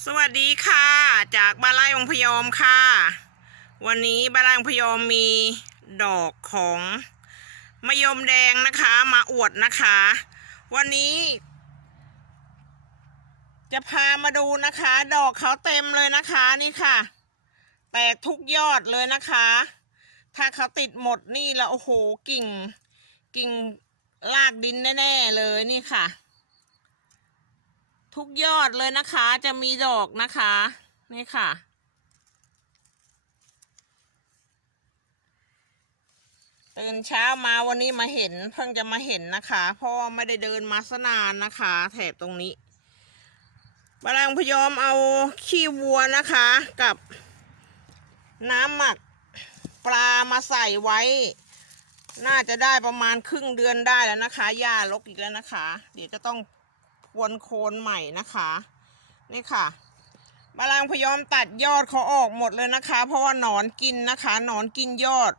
สวัสดีค่ะ จากบ้านไร่องพยอมค่ะ วันนี้บ้านไร่องพยอมมีดอกของมะยมแดงนะคะ มาอวดนะคะ วันนี้ จะพามาดูนะคะ ดอกเขาเต็มเลยนะคะนี่ค่ะ แตกทุกยอดเลยนะคะ ถ้าเขาติดหมดนี่แล้วโอ้โหกิ่ง กิ่งลากดินแน่ๆเลยนี่ค่ะ ทุกยอดเลยนะคะ จะมีดอกนะคะ นี่ค่ะ ตื่นเช้ามาวันนี้มาเห็นเพิ่งจะมาเห็นนะคะ เพราะว่าไม่ได้เดินมาสนานนะคะ แถบตรงนี้บาลังพยอมเอาขี้วัวนะคะ กับน้ำหมักปลามาใส่ไว้ น่าจะได้ประมาณครึ่งเดือนได้แล้วนะคะหญ้าลกอีกแล้วนะคะ เดี๋ยวจะต้อง วนโคนใหม่นะคะ นี่ค่ะบาลังพยอมตัดยอดเขาออกหมดเลยนะคะ เพราะว่าหนอนกินนะคะหนอนกินยอด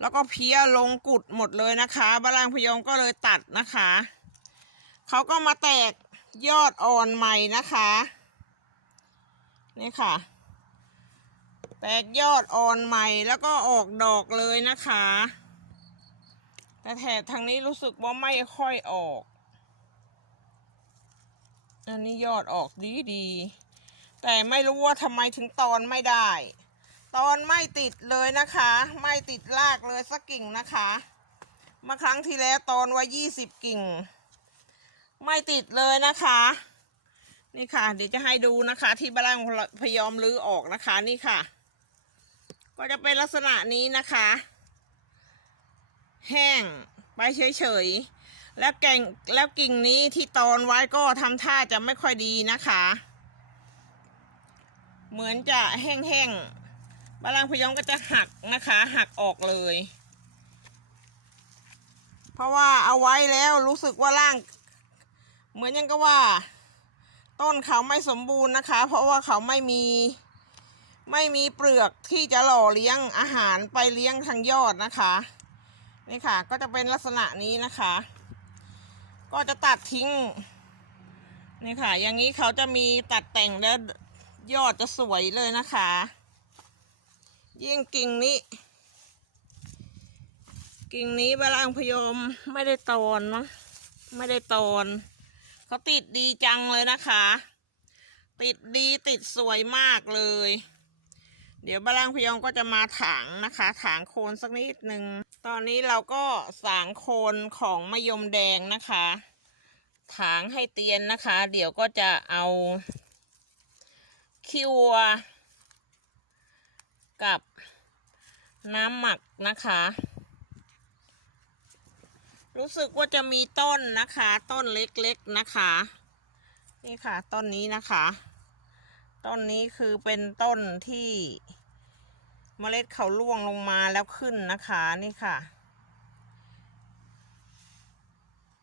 แล้วก็เพี้ยลงกุดหมดเลยนะคะบาลังพยอมก็เลยตัดนะคะเขาก็มาแตกยอดอ่อนใหม่นะคะนี่ค่ะ แตกยอดอ่อนใหม่แล้วก็ออกดอกเลยนะคะ แต่แถบทางนี้รู้สึกว่าไม่ค่อยออก อันนี้ยอดออกดีดี แต่ไม่รู้ว่าทำไมถึงตอนไม่ได้ ตอนไม่ติดเลยนะคะ ไม่ติดรากเลยสักกิ่งนะคะมื่อครั้งที่แล้วตอนว้ยี่สิบกิ่ง ไม่ติดเลยนะคะ นี่ค่ะ เดี๋ยวจะให้ดูนะคะ ที่บ้านพยอมรื้อออกนะคะนี่ค่ะ ก็จะเป็นลักษณะนี้นะคะ แห้งไปเฉยๆ แล้วแก่งแล้วกิ่งนี้ที่ตอนไว้ก็ทำท่าจะไม่ค่อยดีนะคะ เหมือนจะแห้งๆบาลังพยองก็จะหักนะคะ หักออกเลย เพราะว่าเอาไว้แล้วรู้สึกว่าร่าง เหมือนยังก็ว่า ต้นเขาไม่สมบูรณ์นะคะ เพราะว่าเขาไม่มีไม่มีเปลือกที่จะหล่อเลี้ยงอาหารไปเลี้ยงทางยอดนะคะ นี่ค่ะ ก็จะเป็นลักษณะนี้นะคะ ก็จะตัดทิ้ง นี่ค่ะ อย่างนี้เขาจะมีตัดแต่งแล้วยอดจะสวยเลยนะคะ ยิ่งกิ่งนี้ กิ่งนี้บาลางพยมไม่ได้ตอนมั้งไม่ได้ตอนเขาติดดีจังเลยนะคะ ติดดีติดสวยมากเลย เดี๋ยวบาลังพยองก็จะมาถางนะคะ ถางโคนสักนิดหนึ่ง ตอนนี้เราก็สางโคนของมะยมแดงนะคะ ถางให้เตียนนะคะ เดี๋ยวก็จะเอาคิวกับน้ำหมักนะคะ รู้สึกว่าจะมีต้นนะคะ ต้นเล็กๆนะคะ นี่ค่ะ ต้นนี้นะคะ ต้นนี้คือเป็นต้นที่ เมล็ดเขาล่วงลงมาแล้วขึ้นนะคะนี่ค่ะ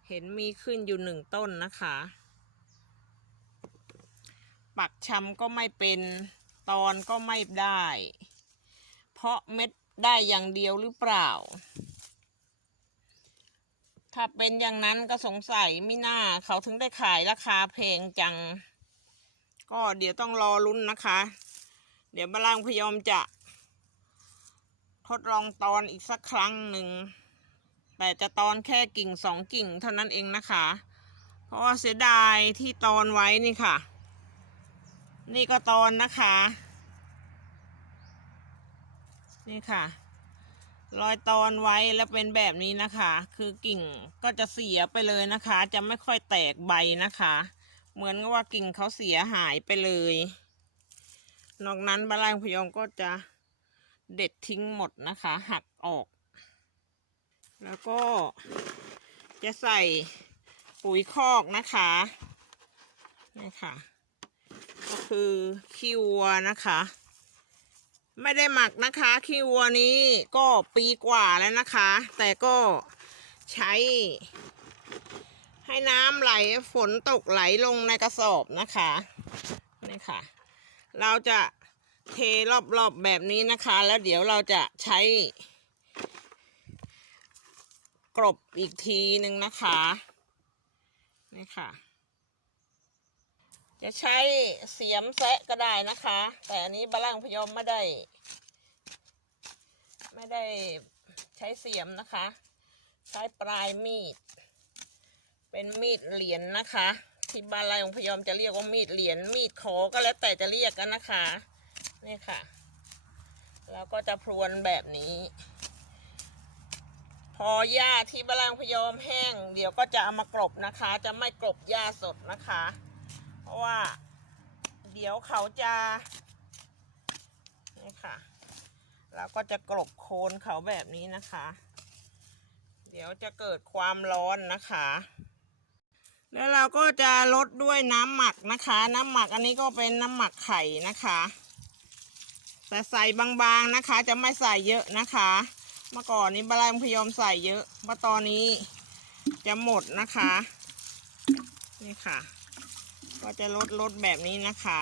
เห็นมีขึ้นอยู่หนึ่งต้นนะคะ ปักชำก็ไม่เป็นตอนก็ไม่ได้ เพราะเม็ดได้อย่างเดียวหรือเปล่า ถ้าเป็นอย่างนั้นก็สงสัยไม่น่าเขาถึงได้ขายราคาแพงจัง ก็เดี๋ยวต้องรอลุ้นนะคะ เดี๋ยวบาลังพยอมจะ ดลองตอนอีกสักครั้งหนึ่ง แต่จะตอนแค่กิ่งสองกิ่งเท่านั้นเองนะคะ เพราะว่าเสียดายที่ตอนไว้นี่ค่ะ นี่ก็ตอนนะคะ นี่ค่ะ รอยตอนไว้แล้วเป็นแบบนี้นะคะ คือกิ่งก็จะเสียไปเลยนะคะ จะไม่ค่อยแตกใบนะคะ เหมือนกับว่ากิ่งเขาเสียหายไปเลย นอกนั้นบาลางพยองก็จะ เด็ดทิ้งหมดนะคะ หักออก แล้วก็จะใส่ปุ๋ยคอกนะคะนี่ค่ะ ก็คือขี้วัวนะคะ ไม่ได้หมักนะคะขี้วัวนี้ก็ปีกว่าแล้วนะคะ แต่ก็ใช้ ให้น้ำไหลฝนตกไหลลงในกระสอบนะคะนี่ค่ะ เราจะ เทรอบๆแบบนี้นะคะ แล้วเดี๋ยวเราจะใช้ กรบอีกทีหนึ่งนะคะนี่ค่ะ จะใช้เสียมแซะก็ได้นะคะ แต่อันนี้บาลังพยอมไม่ได้ ไม่ได้ใช้เสียมนะคะ ใช้ปลายมีด เป็นมีดเหรียญนะคะที่บ้านลายของพยอมจะเรียกว่ามีดเหรียญมีดขอก็แล้วแต่จะเรียกกันนะคะ นี่ค่ะ แล้วก็จะพรวนแบบนี้ พอหญ้าที่บาลางพยอมแห้ง เดี๋ยวก็จะเอามากรบนะคะ จะไม่กรบหญ้าสดนะคะ เพราะว่า เดี๋ยวเขาจะนี่ค่ะเราก็จะกรบโคนเขาแบบนี้นะคะ เดี๋ยวจะเกิดความร้อนนะคะ แล้วเราก็จะลดด้วยน้ำหมักนะคะ น้ำหมักอันนี้ก็เป็นน้ำหมักไข่นะคะ แต่ใส่บางๆนะคะ จะไม่ใส่เยอะนะคะ เมื่อก่อนนี้บาลายพยอมใส่เยอะเพราะตอนนี้จะหมดนะคะ นี่ค่ะ ก็จะลดลดแบบนี้นะคะ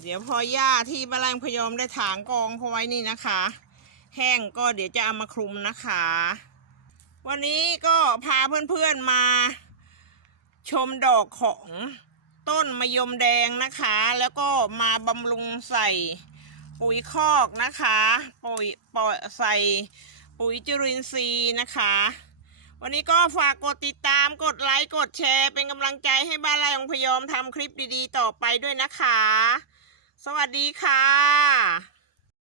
เดี๋ยวพอหญ้าที่บาลายพยอมได้ถางกองเขาไว้นี่นะคะ แห้งก็เดี๋ยวจะเอามาคลุมนะคะ วันนี้ก็พาเพื่อนๆมาชมดอกของ ต้นมะยมแดงนะคะ แล้วก็มาบำรุงใส่ปุ๋ยคอกนะคะปุ๋ยปล่อยใส่ปุ๋ยจุลินทรีย์นะคะ วันนี้ก็ฝากกดติดตามกดไลค์กดแชร์ เป็นกำลังใจให้บ้านไรองพยอมทำคลิปดีๆ ต่อไปด้วยนะคะ สวัสดีค่ะ